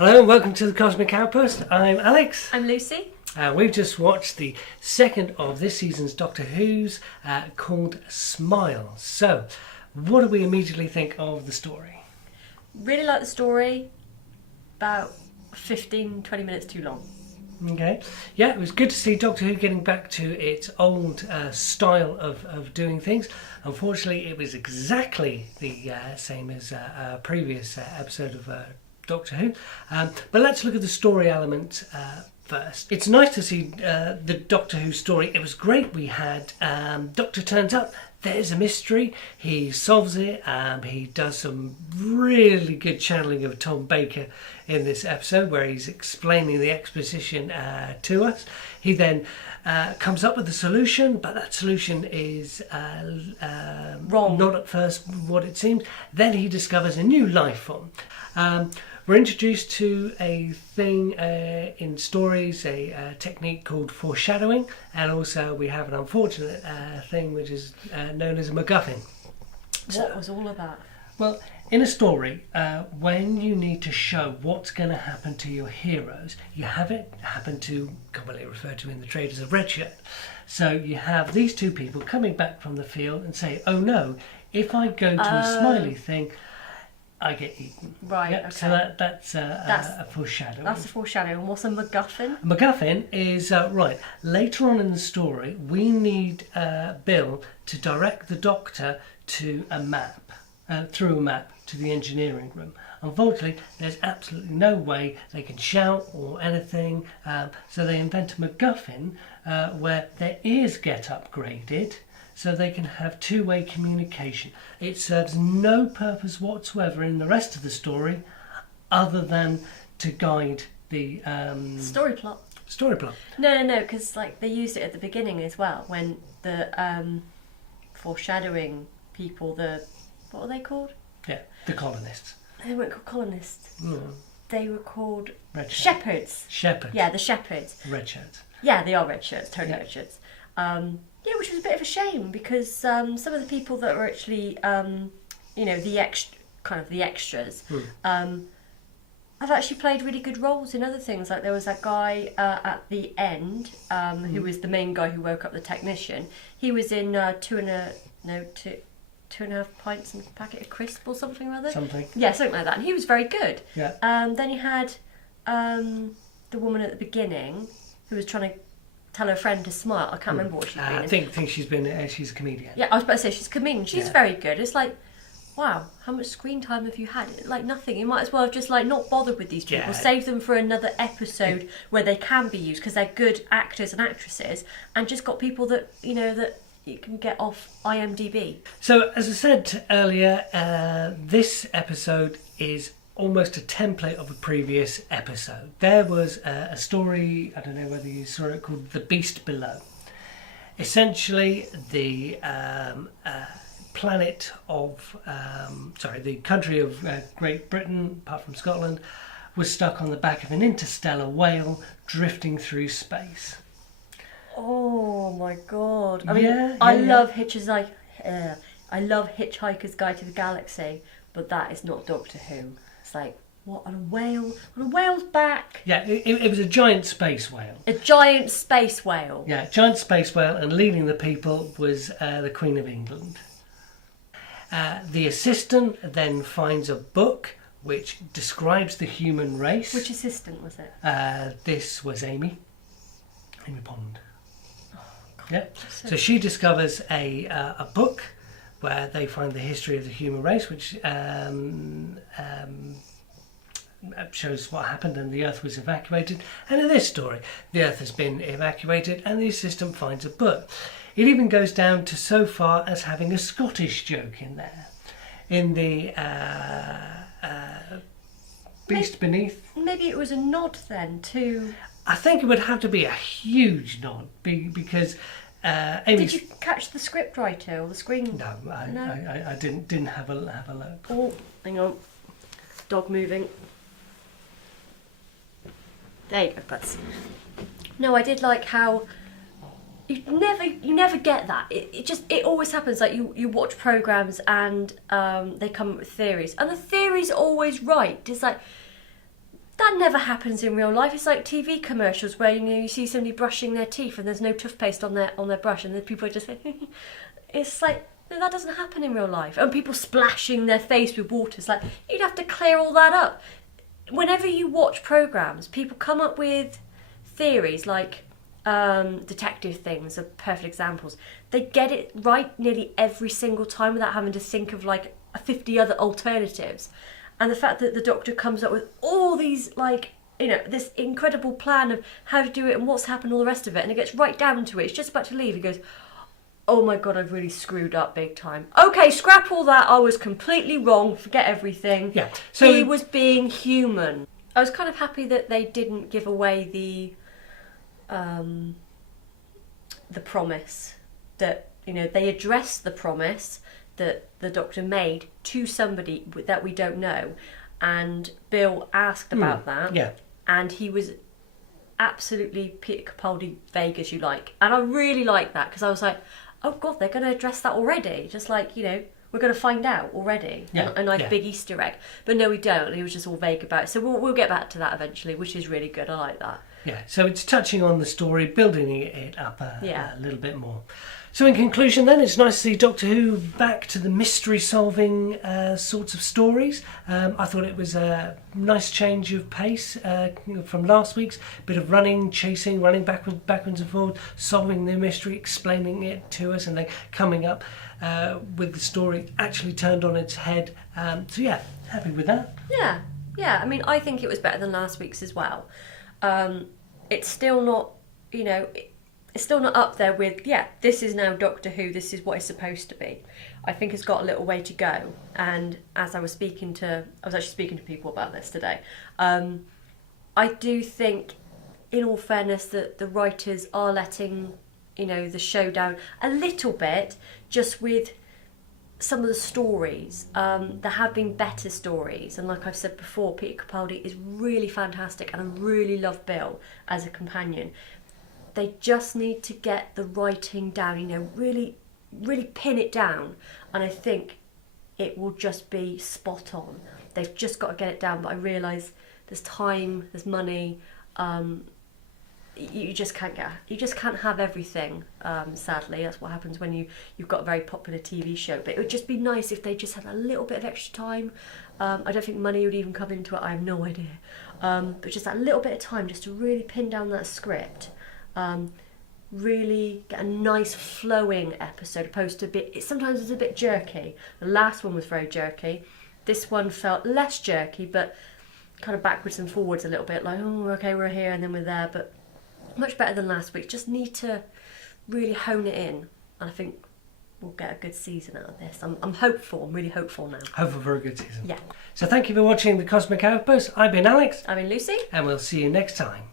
Hello and welcome to the Cosmic Outpost. I'm Alex. I'm Lucy. We've just watched the second of this season's Doctor Who's called Smile. So, what do we immediately think of the story? Really like the story. About 15-20 minutes too long. Okay. Yeah, it was good to see Doctor Who getting back to its old style of doing things. Unfortunately, it was exactly the same as a previous episode of Doctor Who. But let's look at the story element first. It's nice to see the Doctor Who story. It was great. We had Doctor turns up. There's a mystery. He solves it. He does some really good channeling of Tom Baker in this episode where he's explaining the exposition to us. He then comes up with a solution, but that solution is Wrong. Not at first what it seems. Then he discovers a new life form. We're introduced to a thing in stories, a technique called foreshadowing, and also we have an unfortunate thing which is known as a MacGuffin. What was all of that? Well, in a story, when you need to show what's going to happen to your heroes, you have it happen to, commonly referred to in the trade as a red shirt. So you have these two people coming back from the field and say, oh no, if I go to a smiley thing, I get eaten. Right, yep, okay. So that's a foreshadowing. That's a foreshadowing. What's a MacGuffin? MacGuffin is, right, later on in the story, we need Bill to direct the Doctor to a map, through a map to the engineering room. Unfortunately, there's absolutely no way they can shout or anything, so they invent a MacGuffin where their ears get upgraded so they can have two-way communication. It serves no purpose whatsoever in the rest of the story other than to guide the Story plot. story plot. No, because like they used it at the beginning as well when the foreshadowing people. What were they called? Yeah, the colonists. They weren't called colonists. Mm. They were called Red shirts. shepherds. Shepherds. Yeah, the shepherds. Red shirts. Yeah, they are red shirts. Totally Yeah. red shirts. Yeah, which was a bit of a shame because some of the people that were actually, the extras, have actually played really good roles in other things. Like there was that guy at the end who was the main guy who woke up the technician. He was in 2.5 pints and a packet of crisp or something or other. Something. Yeah, something like that. And he was very good. Yeah. Then you had the woman at the beginning who was trying to tell her friend to smile. I can't remember what she's been in. I think she's been. She's a comedian. Yeah, I was about to say she's a comedian. She's Yeah. very good. It's like, wow, how much screen time have you had? Like nothing. You might as well have just like not bothered with these people. Yeah. Save them for another episode where they can be used because they're good actors and actresses, and just got people that that you can get off IMDb. So, as I said earlier, this episode is almost a template of a previous episode. There was a story, I don't know whether you saw it, called The Beast Below. Essentially, the planet of, the country of Great Britain, apart from Scotland, was stuck on the back of an interstellar whale drifting through space. Oh my god! I mean, Yeah, I yeah. love Hitchhiker's Guide to the Galaxy, but that is not Doctor Who. It's like, what, on a whale? On a whale's back? Yeah, it was a giant space whale. A giant space whale. Yeah, giant space whale, and leading the people was the Queen of England. The assistant then finds a book which describes the human race. Which assistant was it? This was Amy Pond. Oh, God, Yeah. So she discovers a book where they find the history of the human race, which shows what happened and the Earth was evacuated. And in this story, the Earth has been evacuated and the assistant finds a book. It even goes down to so far as having a Scottish joke in there. In the Beast Beneath. Maybe it was a nod then to... I think it would have to be a huge nod because Amy's... Did you catch the script writer or the screen? No, No? I didn't have a look. Oh, hang on. Dog moving. There you go, butts. No, I did like how you never get that. It always happens. Like you watch programs and they come up with theories, and the theory's always right. It's like That never happens in real life. It's like TV commercials where you see somebody brushing their teeth and there's no toothpaste on their brush, and the people are just it's like, no, that doesn't happen in real life. And people splashing their face with water. It's like, you'd have to clear all that up. Whenever you watch programmes, people come up with theories like detective things are perfect examples. They get it right nearly every single time without having to think of like 50 other alternatives. And the fact that the Doctor comes up with all these, like, this incredible plan of how to do it and what's happened, all the rest of it, and it gets right down to it. It's just about to leave. He goes, oh my God, I've really screwed up big time. Okay, scrap all that. I was completely wrong. Forget everything. Yeah. So he was being human. I was kind of happy that they didn't give away the promise that, they addressed the promise that the Doctor made to somebody that we don't know, and Bill asked about that, and he was absolutely Peter Capaldi vague as you like, and I really liked that, because I was like, oh God, they're going to address that already, just like, we're going to find out already, a nice big Easter egg, but no, we don't. He was just all vague about it, so we'll get back to that eventually, which is really good. I like that. Yeah, so it's touching on the story, building it up a little bit more. So in conclusion then, it's nice to see Doctor Who back to the mystery-solving sorts of stories. I thought it was a nice change of pace from last week's. Bit of running, chasing, running backwards and forwards, solving the mystery, explaining it to us, and then coming up with the story actually turned on its head. So yeah, happy with that. Yeah. I mean, I think it was better than last week's as well. It's still not, it's still not up there with, this is now Doctor Who, this is what it's supposed to be. I think it's got a little way to go. And as I was actually speaking to people about this today, I do think, in all fairness, that the writers are letting, the show down a little bit, just with some of the stories. There have been better stories, and like I've said before, Peter Capaldi is really fantastic, and I really love Bill as a companion. They just need to get the writing down, really, really pin it down, and I think it will just be spot on. They've just got to get it down, but I realise there's time, there's money. You just can't have everything. Sadly, that's what happens when you've got a very popular TV show. But it would just be nice if they just had a little bit of extra time. I don't think money would even come into it. I have no idea. But just that little bit of time, just to really pin down that script. Really get a nice flowing episode, opposed to sometimes it's a bit jerky. The last one was very jerky. This one felt less jerky, but kind of backwards and forwards a little bit, like, oh, okay, we're here and then we're there, but much better than last week. Just need to really hone it in, and I think we'll get a good season out of this. I'm hopeful. I'm really hopeful now. Hopeful for a good season. Yeah. So thank you for watching The Cosmic Outpost. I've been Alex. I've been Lucy. And we'll see you next time.